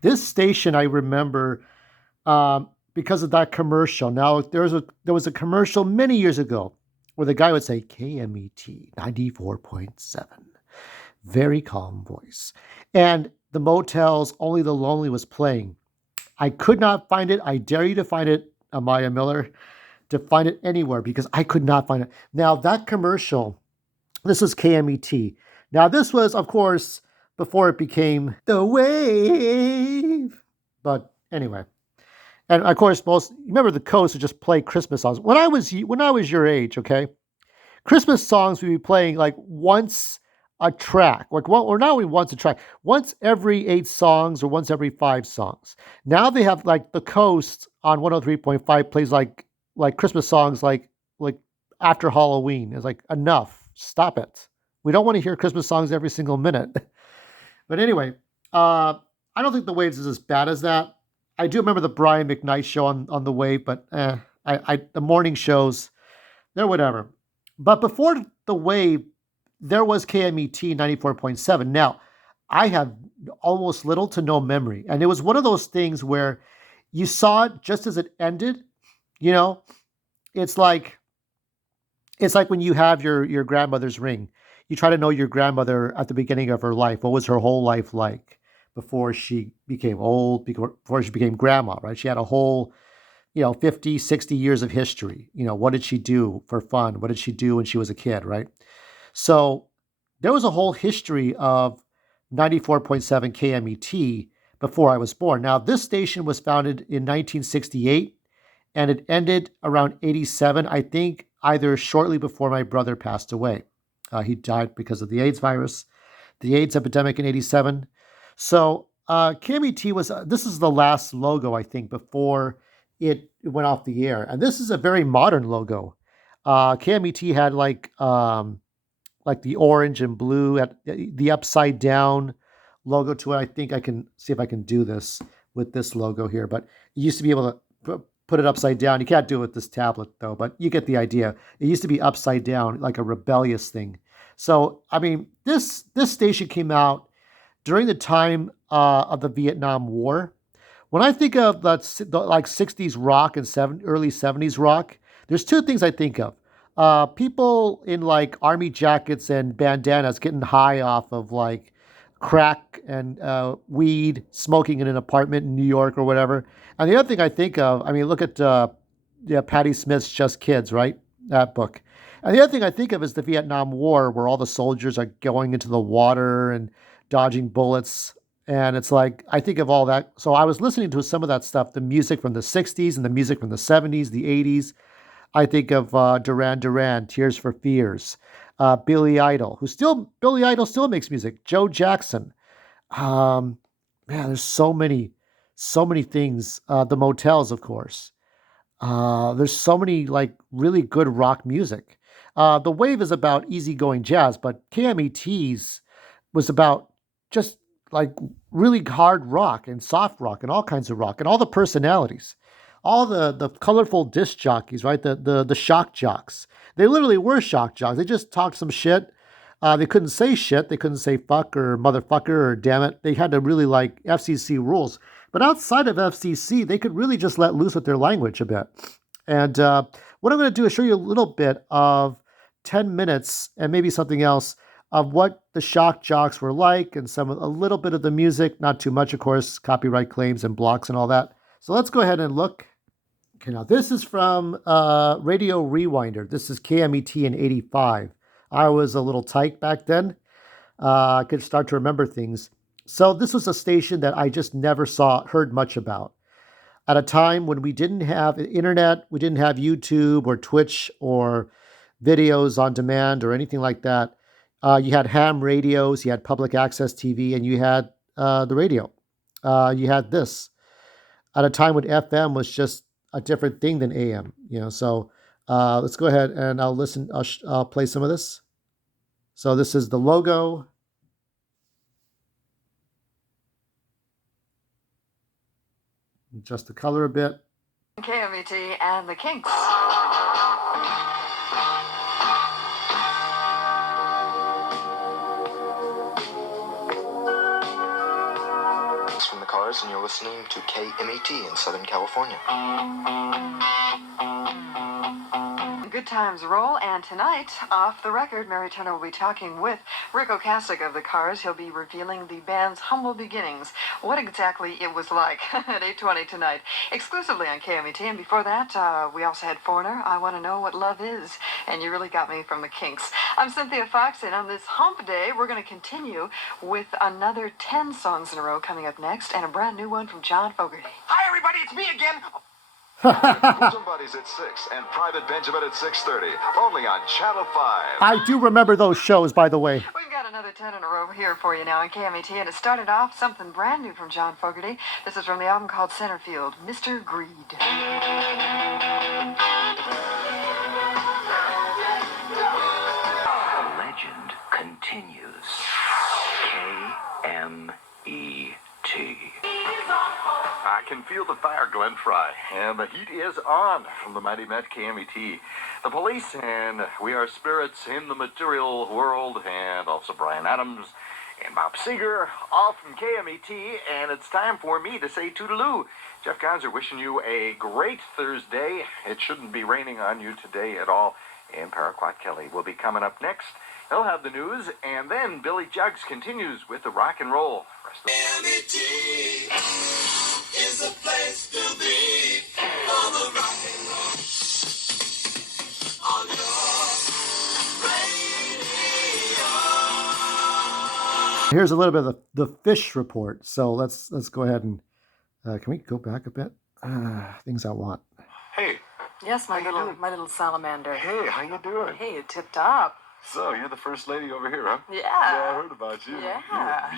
This station I remember because of that commercial. Now there was a commercial many years ago where the guy would say KMET 94.7, very calm voice, and the Motels Only the Lonely was playing. I could not find it. I dare you to find it, Amiah Miller, to find it anywhere because I could not find it. Now that commercial, this was KMET. Now this was, of course, before it became the wave. But anyway, and of course, most remember the coast would just play Christmas songs. When I was your age, okay, Christmas songs would be playing like once a track, like one, or not even once a track, once every 8 songs or once every 5 songs. Now they have like the coast on 103.5 plays like Christmas songs like after Halloween. It's like enough, stop it. We don't want to hear Christmas songs every single minute. But anyway, I don't think the Waves is as bad as that. I do remember the Brian McKnight show on the Wave, but the morning shows they're whatever. But before the Wave, there was KMET 94.7. Now, I have almost little to no memory, and it was one of those things where you saw it just as it ended. You know, it's like it's like when you have your grandmother's ring. You try to know your grandmother at the beginning of her life. What was her whole life like before she became old, before she became grandma, right? She had a whole, 50, 60 years of history. What did she do for fun? What did she do when she was a kid, right? So there was a whole history of 94.7 KMET before I was born. Now, this station was founded in 1968 and it ended around 87, I think, either shortly before my brother passed away. He died because of the AIDS virus, the AIDS epidemic in 87. So KMET this is the last logo, I think, before it went off the air. And this is a very modern logo. KMET had like the orange and blue at the upside down logo to it. I think I can see if I can do this with this logo here, but you used to be able to put it upside down. You can't do it with this tablet though, but you get the idea. It used to be upside down, like a rebellious thing. So, I mean, this station came out during the time of the Vietnam War. When I think of like 60s rock and early 70s rock, there's two things I think of. People in like army jackets and bandanas getting high off of like crack and weed, smoking in an apartment in New York or whatever. And the other thing I think of, I mean, look at Patti Smith's Just Kids, right? That book. And the other thing I think of is the Vietnam War, where all the soldiers are going into the water and dodging bullets. And it's like, I think of all that. So I was listening to some of that stuff, the music from the 60s and the music from the 70s, the 80s. I think of Duran Duran, Tears for Fears, Billy Idol still makes music. Joe Jackson. Um, Man, there's so many things. The Motels, of course. There's so many like really good rock music. The Wave is about easygoing jazz, but KMET's was about just like really hard rock and soft rock and all kinds of rock and all the personalities, all the colorful disc jockeys, right? The shock jocks. They literally were shock jocks. They just talked some shit. They couldn't say shit. They couldn't say fuck or motherfucker or damn it. They had to really like FCC rules. But outside of FCC, they could really just let loose with their language a bit. And what I'm going to do is show you a little bit of 10 minutes and maybe something else of what the shock jocks were like and a little bit of the music, not too much, of course, copyright claims and blocks and all that. So let's go ahead and look. Okay, now this is from Radio Rewinder. This is KMET in 85. I was a little tight back then. I could start to remember things. So this was a station that I just never heard much about. At a time when we didn't have internet, we didn't have YouTube or Twitch or videos on demand or anything like that. You had ham radios, you had public access TV, and you had the radio. You had this at a time when FM was just a different thing than AM. So let's go ahead and I'll listen. I'll play some of this. So this is the logo. Adjust the color a bit. KMET and the Kinks. From the Cars, and you're listening to KMET in Southern California. Good times roll, and tonight, off the record, Mary Turner will be talking with Rick Ocasek of the Cars. He'll be revealing the band's humble beginnings, what exactly it was like at 8:20 tonight, exclusively on KMET. And before that, we also had Foreigner, I Want to Know What Love Is, and You Really Got Me from the Kinks. I'm Cynthia Fox, and on this hump day, we're going to continue with another 10 songs in a row coming up next, and a brand new one from John Fogerty. Hi, everybody, it's me again. Bosom Buddies at 6 and Private Benjamin at 6:30, only on Channel 5. I do remember those shows, by the way. We've got another 10 in a row here for you now on KMET, and it started off something brand new from John Fogerty. This is from the album called Centerfield, Mr. Greed. The legend continues. KMET. I can feel the fire, Glenn Fry, and the heat is on from the mighty Met KMET. The Police and We Are Spirits in the Material World, and also Bryan Adams and Bob Seger, all from KMET, and it's time for me to say toodaloo. Jeff Gonzer wishing you a great Thursday. It shouldn't be raining on you today at all, and Paraquat Kelly will be coming up next. He'll have the news, and then Billy Jugs continues with the rock and roll. KMET is the place to be for the rock and roll on your radio. Here's a little bit of the fish report. So let's go ahead and can we go back a bit? Things I want. Hey, Yes, my little salamander. hey, how you doing? Hey, you tipped up. So, you're the first lady over here, huh? Yeah. Yeah, I heard about you. Yeah.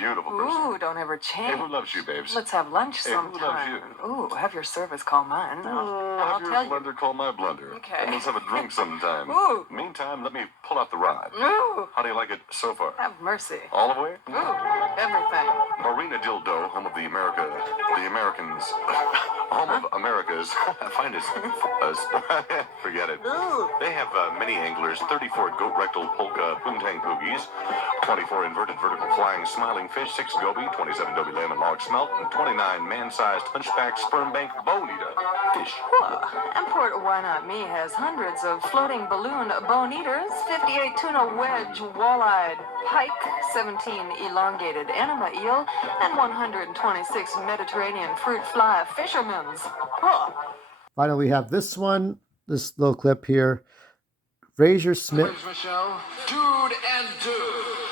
You're a beautiful person. Ooh, don't ever Hey, change. who loves you, babes? Let's have lunch Hey, who loves sometime. you? Ooh, have your service call mine. I'll Have your tell you. blunder call my blunder. Okay. And let's have a drink sometime. Ooh. Meantime, let me pull out the rod. Ooh, How do you like it so far? have mercy. All the way? Ooh, everything. Marina Dildo, home of the Americans, home of America's finest. Forget it. Ooh. They have many anglers, 34 goat rectal polka poontang poogies, 24 inverted vertical flying smiling fish, 6 goby, 27 doby lamb and log smelt, and 29 man-sized hunchback sperm bank bonita fish. And Port Why Not Me has hundreds of floating balloon bone eaters, 58 tuna wedge walleyed pike, 17 elongated anima eel, and 126 Mediterranean fruit fly fishermen's. Huh. Finally, we have this one, this little clip here. Fraser Smith. Show, Dude and Dude.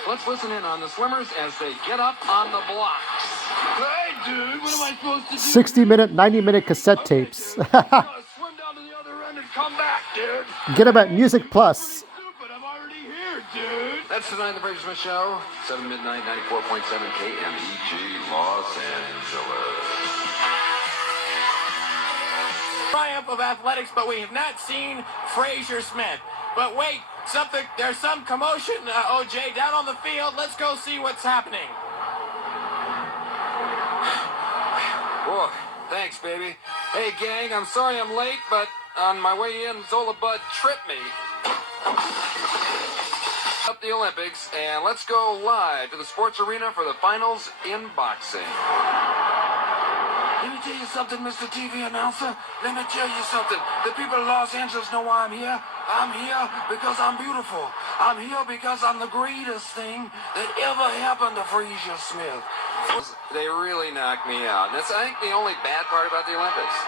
Let's listen in on the swimmers as they get up on the blocks. Hey, dude, what am I supposed to do? 60-minute, 90-minute cassette tapes. I'm gonna swim down to the other end and come back, dude. Get them at Music Plus. Stupid, I'm already here, dude. That's tonight the Fraser Smith Show, 7 midnight, 94.7 KMET, Los Angeles. Triumph of athletics, but we have not seen Fraser Smith. But wait, there's some commotion, OJ, down on the field. Let's go see what's happening. Whoa, thanks, baby. Hey, gang, I'm sorry I'm late, but on my way in, Zola Bud tripped me. Up the Olympics, and let's go live to the sports arena for the finals in boxing. Let me tell you something, Mr. TV announcer. Let me tell you something. The people of Los Angeles know why I'm here. I'm here because I'm beautiful. I'm here because I'm the greatest thing that ever happened to Fraser Smith. They really knocked me out. That's, I think, the only bad part about the Olympics.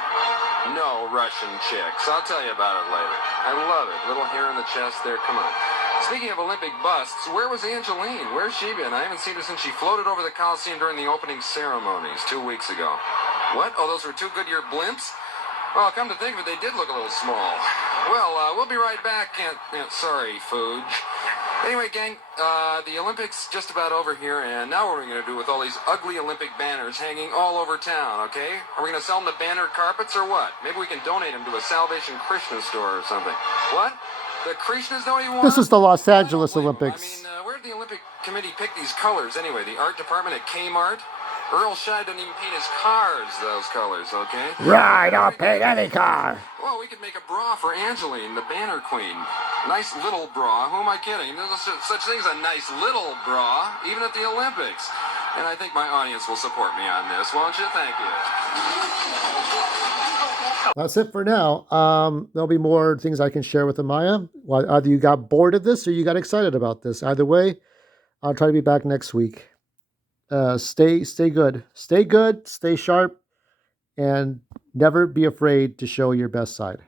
No Russian chicks. I'll tell you about it later. I love it. Little hair on the chest there. Come on. Speaking of Olympic busts, where was Angeline? Where's she been? I haven't seen her since she floated over the Coliseum during the opening ceremonies 2 weeks ago. What? Oh, those were 2 Goodyear blimps? Well, come to think of it, they did look a little small. Well, we'll be right back. Sorry, Fuge. Anyway, gang, the Olympics just about over here, and now what are we going to do with all these ugly Olympic banners hanging all over town, okay? Are we going to sell them the banner carpets or what? Maybe we can donate them to a Salvation Krishna store or something. What? The Krishnas don't even want This is the Los Angeles I Olympics. mean, where did the Olympic Committee pick these colors anyway? The art department at Kmart? Earl Scheib doesn't even paint his cars those colors, okay? Right, I'll paint any car. Well, we could make a bra for Angeline, the banner queen. Nice little bra. Who am I kidding? There's such thing as a nice little bra, even at the Olympics. And I think my audience will support me on this, won't you? Thank you. That's it for now. There'll be more things I can share with Amiah. Well, either you got bored of this or you got excited about this. Either way, I'll try to be back next week. Stay good. Stay good, stay sharp, and never be afraid to show your best side.